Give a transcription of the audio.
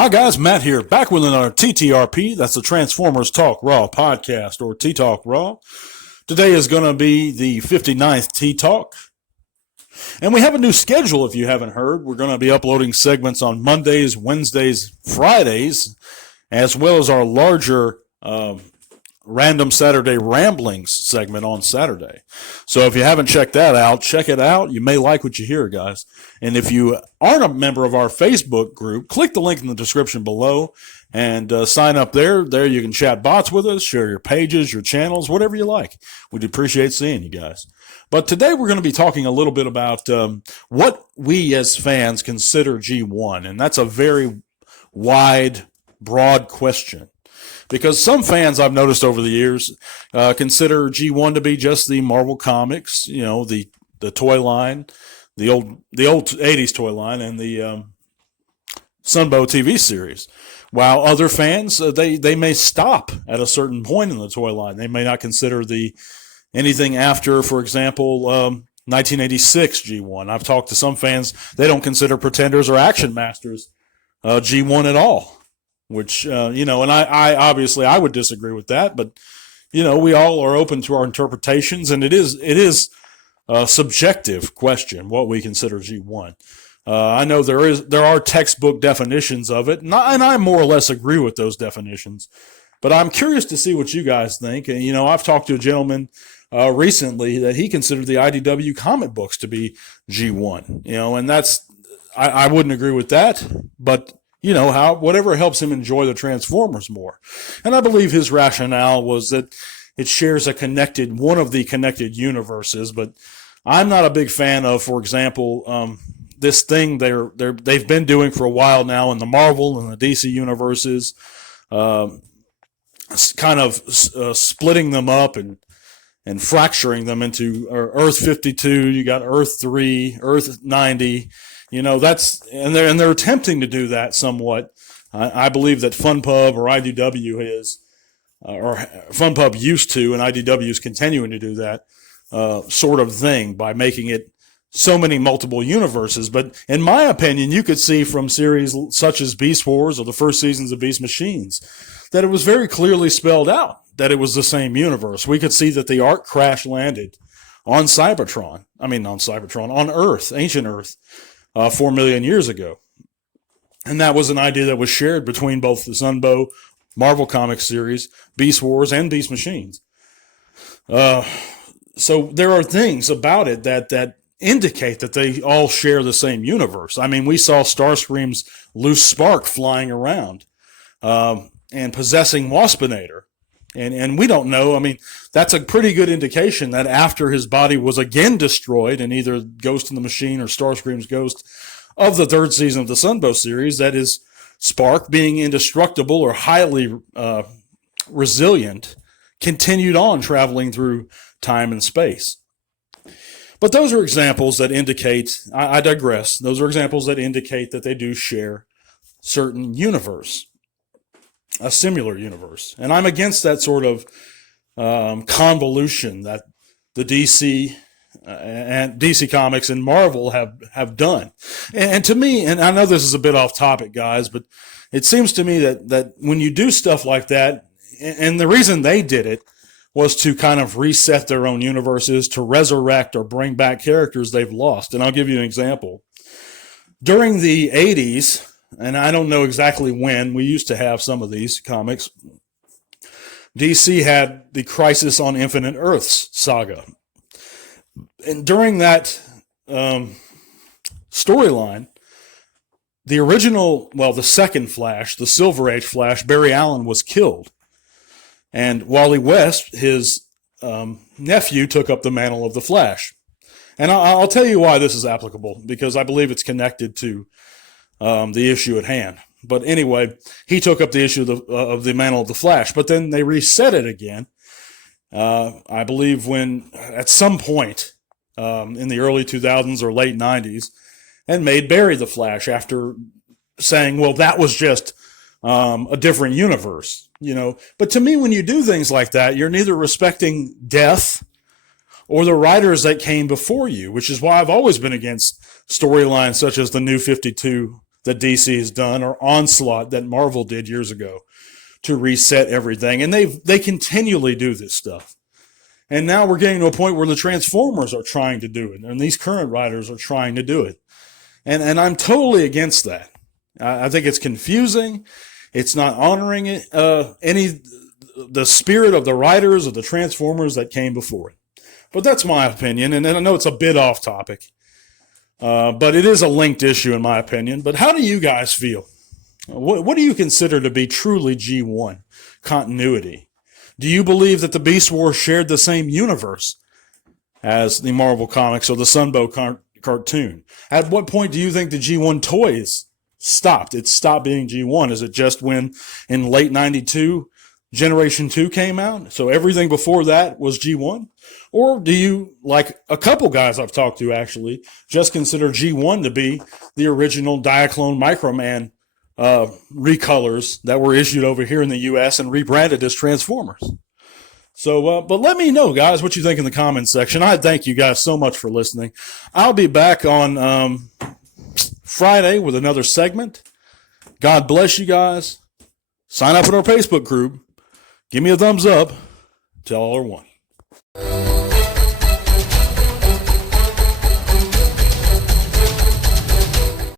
Hi guys, Matt here, back with another TTRP. That's the Transformers Talk Raw podcast, or T-Talk Raw. Today is going to be the 59th T-Talk. And we have a new schedule if you haven't heard. We're going to be uploading segments on Mondays, Wednesdays, Fridays, as well as our larger Random Saturday Ramblings segment on Saturday. So if you haven't checked that out, check it out. You may like what you hear, guys. And if you aren't a member of our Facebook group, click the link in the description below and sign up there. There you can chat bots with us, share your pages, your channels, whatever you like. We'd appreciate seeing you guys. But today we're going to be talking a little bit about what we as fans consider G1. And that's a very wide, broad question. Because some fans I've noticed over the years consider G1 to be just the Marvel Comics, you know, the toy line, the old 80s toy line, and the Sunbow TV series. While other fans, they may stop at a certain point in the toy line. They may not consider anything after, for example, 1986 G1. I've talked to some fans, they don't consider Pretenders or Action Masters G1 at all. Which, and I obviously I would disagree with that, but, we all are open to our interpretations, and it is a subjective question, what we consider G1. I know there are textbook definitions of it, and I more or less agree with those definitions, but I'm curious to see what you guys think. And, I've talked to a gentleman recently that he considered the IDW comic books to be G1, and that's, I wouldn't agree with that, but whatever helps him enjoy the Transformers more. And I believe his rationale was that it shares one of the connected universes, but I'm not a big fan of, for example, this thing they've been doing for a while now in the Marvel and the DC universes, kind of splitting them up and fracturing them into Earth 52, you got Earth 3, Earth 90, they're attempting to do that somewhat. I believe that FunPub or IDW or FunPub used to, and IDW is continuing to do that sort of thing by making it so many multiple universes. But in my opinion, you could see from series such as Beast Wars or the first seasons of Beast Machines that it was very clearly spelled out that it was the same universe. We could see that the Ark crash landed on Earth, ancient Earth. 4 million years ago. And that was an idea that was shared between both the Sunbow Marvel Comics series, Beast Wars, and Beast Machines. So there are things about it that indicate that they all share the same universe. I mean, we saw Starscream's loose spark flying around and possessing Waspinator. And we don't know. I mean, that's a pretty good indication that after his body was again destroyed in either Ghost in the Machine or Starscream's Ghost of the third season of the Sunbow series, that his spark, being indestructible or highly resilient, continued on traveling through time and space. But those are examples that indicate, I digress, those are examples that indicate that they do share certain universe. A similar universe. And I'm against that sort of convolution that the DC and DC Comics and Marvel have done. And to me, and I know this is a bit off topic, guys, but it seems to me that when you do stuff like that, and the reason they did it was to kind of reset their own universes, to resurrect or bring back characters they've lost. And I'll give you an example. During the 80s, and I don't know exactly when, we used to have some of these comics, DC had the Crisis on Infinite Earths saga. And during that storyline, the second Flash, the Silver Age Flash, Barry Allen, was killed. And Wally West, his nephew, took up the mantle of the Flash. And I'll tell you why this is applicable, because I believe it's connected to the issue at hand. But anyway, he took up the issue of the mantle of the Flash. But then they reset it again, I believe, when at some point in the early 2000s or late 90s, and made Barry the Flash after saying, well, that was just a different universe. But to me, when you do things like that, you're neither respecting death or the writers that came before you, which is why I've always been against storylines such as the New 52 that DC has done, or Onslaught that Marvel did years ago to reset everything. And they continually do this stuff. And now we're getting to a point where the Transformers are trying to do it, and these current writers are trying to do it. And I'm totally against that. I think it's confusing. It's not honoring the spirit of the writers of the Transformers that came before it. But that's my opinion, and I know it's a bit off topic. But it is a linked issue in my opinion. But how do you guys feel? What do you consider to be truly G1 continuity? Do you believe that the Beast Wars shared the same universe as the Marvel Comics or the Sunbow cartoon? At what point do you think the G1 toys stopped? It stopped being G1. Is it just when in late 92 Generation 2 came out? So everything before that was G1? Or do you, like a couple guys I've talked to actually, just consider G1 to be the original Diaclone Microman recolors that were issued over here in the U.S. and rebranded as Transformers? So, but let me know, guys, what you think in the comments section. I thank you guys so much for listening. I'll be back on Friday with another segment. God bless you guys. Sign up in our Facebook group. Give me a thumbs up. Tell all are one.